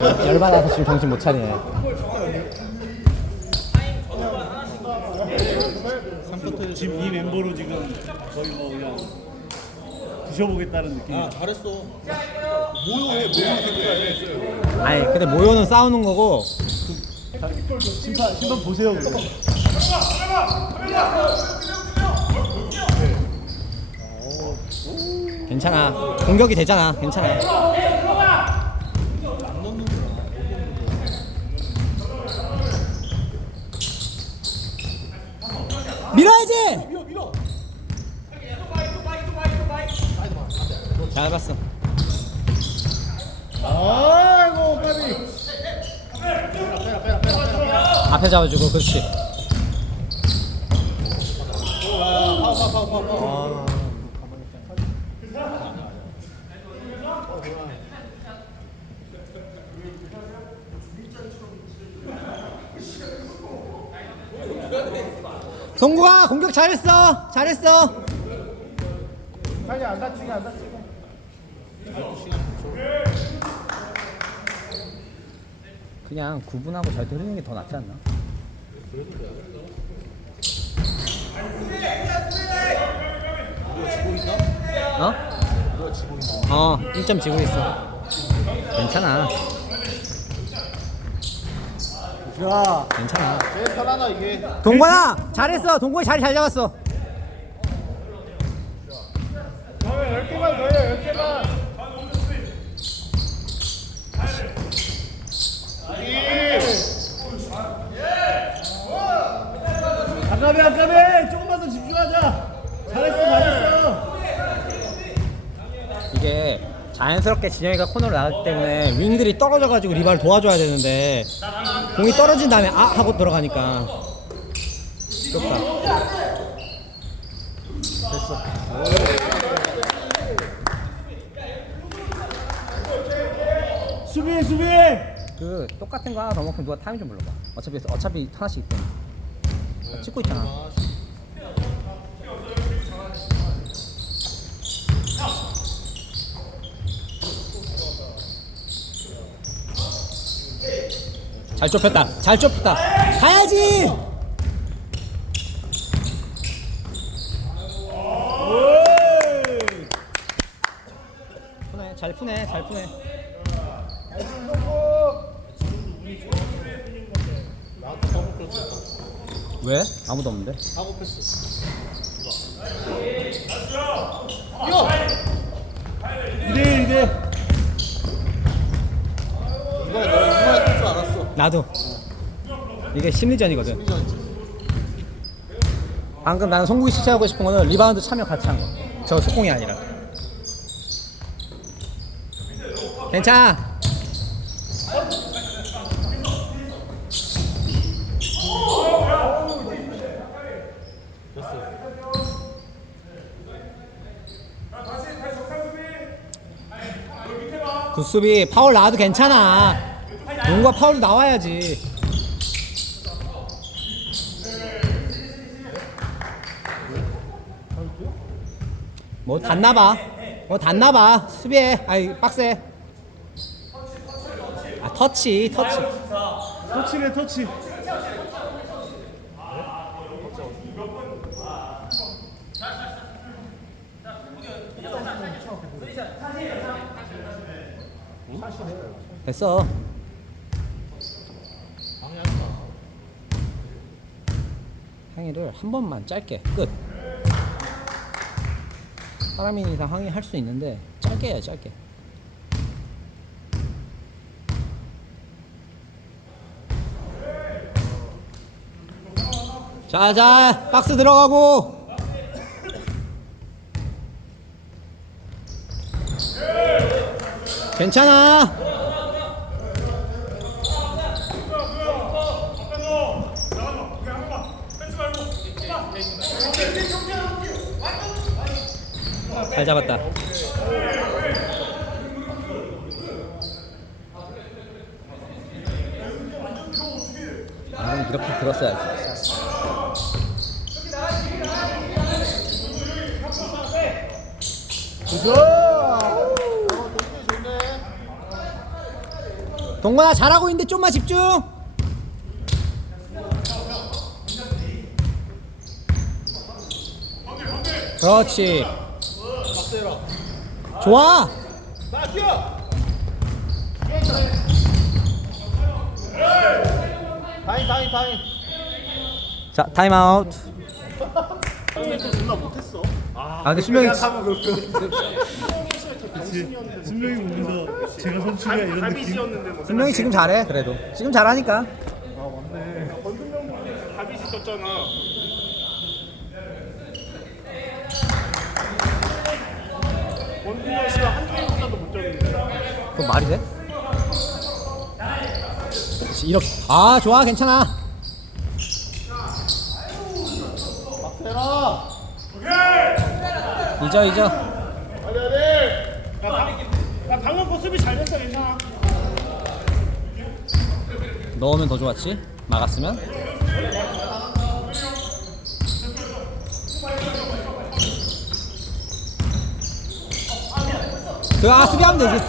열받아서 지금 정신 못 차리네. 지금 이 멤버로 지금 거의 뭐 그냥 부셔보겠다는 느낌. 아 잘했어. 모요 새끼야. 아니 근데 모요는 싸우는 거고 심판 심판 보세요. 그럼. 괜찮아. 공격이 되잖아. 괜찮아. 밀어야지. 잘 봤어. 아이고 까비. 앞에 잡아주고 그렇지. 송구가 공격 잘했어. 잘했어. 아니 안 다치게 안 다치게. 그냥 구분하고 잘 들으는 게 더 낫지 않나? 어? 어, 1점 지고 있어. 괜찮아. 야, 괜찮아. 제일 편하다 이게. 동건아, 잘했어. 동건이 자리 잘 잡았어. 다음에 열 개만 더해 열 개만. 아까비 아까비 조금만 더 집중하자. 잘했어 잘했어. 이게 자연스럽게 진영이가 코너로 나갔기 때문에 윙들이 떨어져가지고 리바를 도와줘야 되는데 공이 떨어진 다음에 아 하고 들어가니까 좋다. 수비해 수비해. 그 똑같은 거 하나 더 먹으면 누가 타임 좀 불러봐. 어차피 어차피 하나씩 있대. 아, 찍고 있잖아. 잘 좁혔다. 잘 좁혔다. 가야지. 푸네. 잘 푸네. 잘 푸네. 왜? 아무도 없는데? 사고 패스. 이대 이대. 쓸줄 알았어. 나도. 이게 심리전이거든. 방금 나는 송국이 시체하고 싶은 거는 리바운드 참여 같이 한 거. 저 속공이 아니라. 괜찮아. 굿수비 파울 나와도 괜찮아. 농구가 파울 나와야지. 뭐 닿나봐. 뭐 닿나봐. 수비해. 아이 빡세. 아 터치 터치. 터치네 터치. 됐어. 항의를 한 번만 짧게 끝. 사람인 이상 항의할 수 있는데 짧게 해야 짧게. 자자 박스 들어가고 괜찮아 잘 잡았다 방금 이렇게 들었어야지. 동건아 잘하고 있는데 좀만 집중. 그렇지. 좋아. 나 뛰어. 다행 다행 다행. 자 타임아웃. 아 근데 수명이 그치. 순명이 보면서 제가 선출이야 이런 느낌. 수명이 지금 잘해 그래도 지금 잘하니까. 다비시 떴잖아. 못. 그건 말이 돼? 그렇지, 이렇게 아 좋아 괜찮아. 박세라. 잊어 잊어. 야 방금 거 수비 잘 됐어 괜찮아. 넣으면 더 좋았지. 막았으면. 아 수비하면 되지.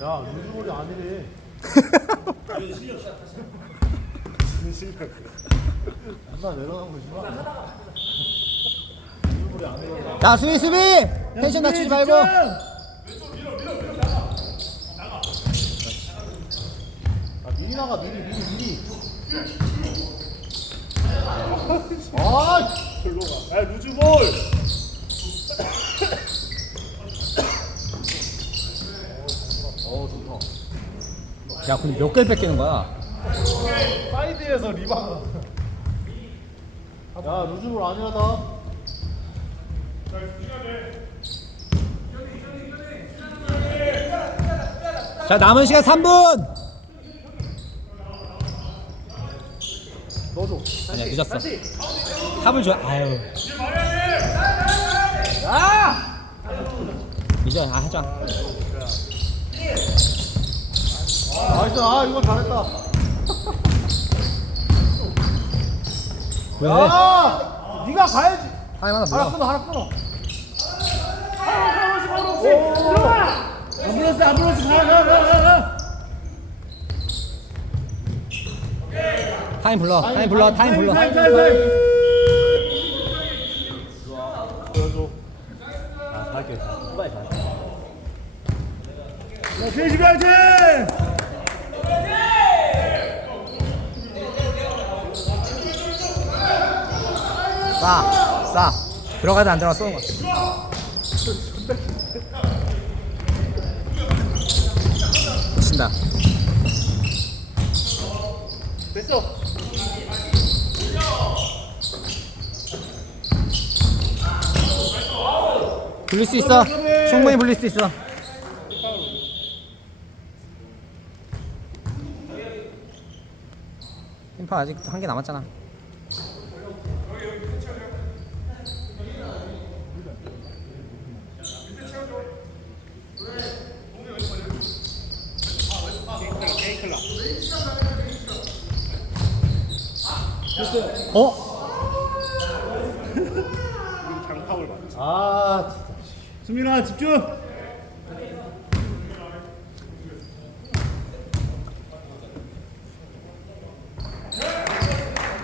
야 유주볼이 아니래. 나 내려간 거지 마. 자 수비 수비. 텐션 낮추지 말고. 미리 나가 미리 미리 미리. 아. 절로 가. 야 루즈볼. 어 좋다. 야 근데 몇 개를 뺏기는 거야? 사이드에서 리바가. 야 루즈볼 아니라다. 자 남은 시간 3분. 넣어줘. 아니야 늦었어. 탑을 줘. 아유. 이제 아 하자. 나이스 아 이거 잘했다. 왜? 아 네가 가야지. 타임 하나 하나 물어. 끊어 하나 끊어. 아브로스 아브로스 가가가 가. 타임 불러. 타임 불러. 타임 불러. 타임 타임 타임. 야 세시 화이팅! 싸. 싸. 들어가도 안 들어가 쏘는 거. 친다. 됐어. 불릴 수 있어. 충분히 불릴 수 있어. 힘파 아직 한 개 남았잖아. 어? 장 파울 맞지.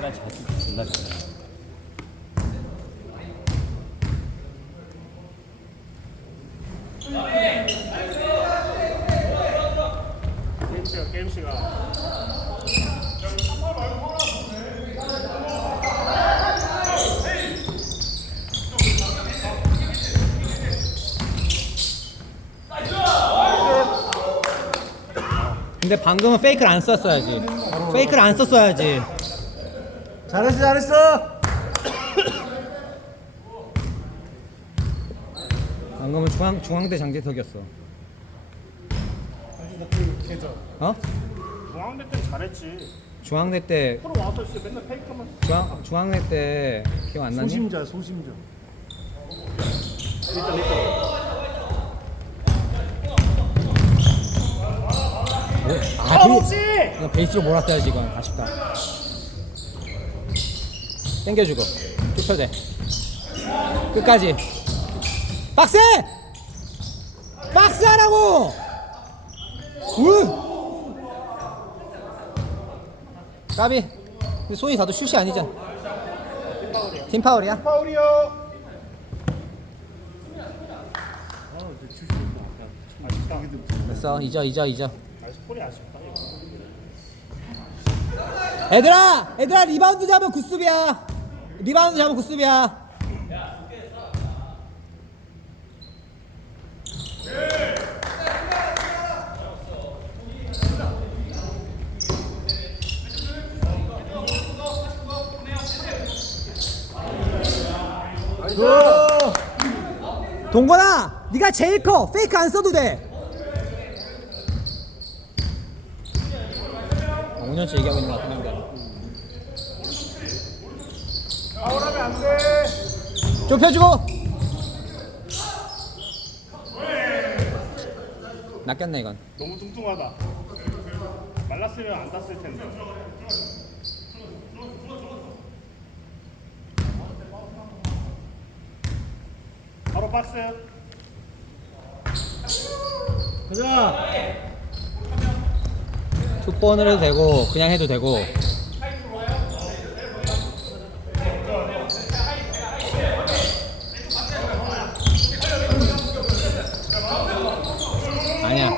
아 진짜. 수민아 집중. 게임 시간 게임 시간. 근데 방금은 페이크를 안 썼어야지. 페이크를 안 썼어야지. 잘했어 잘했어. 방금은 중앙 중앙대 장재석이었어. 어? 중앙대 때 잘했지. 중앙대 때 프로 와서 진짜 맨날 페이크만. 중앙 중앙대 때 기억 안 나니? 소심자 소심자. 뭐? 아, 베이, 이거 베이스로 몰았어야지 이건. 아쉽다. 땡겨주고. 좁혀대. 끝까지. 박스 박스 하라고! 우 까비. 근데 손이 다도 슛이 아니잖아. 팀 파울이야? 파울이요. 아. 됐어. 잊어 잊어 잊어 폴이 아쉽다 이거. 얘들아! 얘들아 리바운드 잡으면 굿수비야. 리바운드 잡으면 굿수비야. 동건아 네가 제일 커. 페이크 안 써도 돼 5년째 얘기하고 있는 것 같은데 파울하면 안 돼. 좁혀주고 낚였네 이건 너무 뚱뚱하다. 말랐으면 안 땄을 텐데. 바로 박스. 가자. 투 번을 해도 되고 그냥 해도 되고 아니야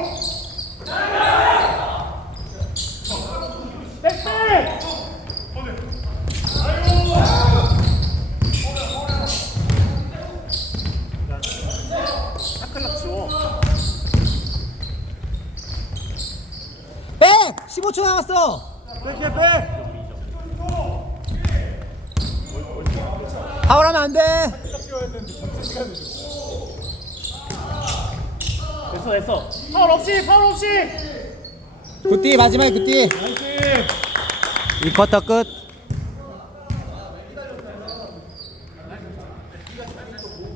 타클락 지워. 빼! 15초 남았어 빼빼 빼. 파울하면 안 돼 됐어 됐어. 파울 없이 파울 없이. 굿띠 마지막에 굿띠 이 쿼터 끝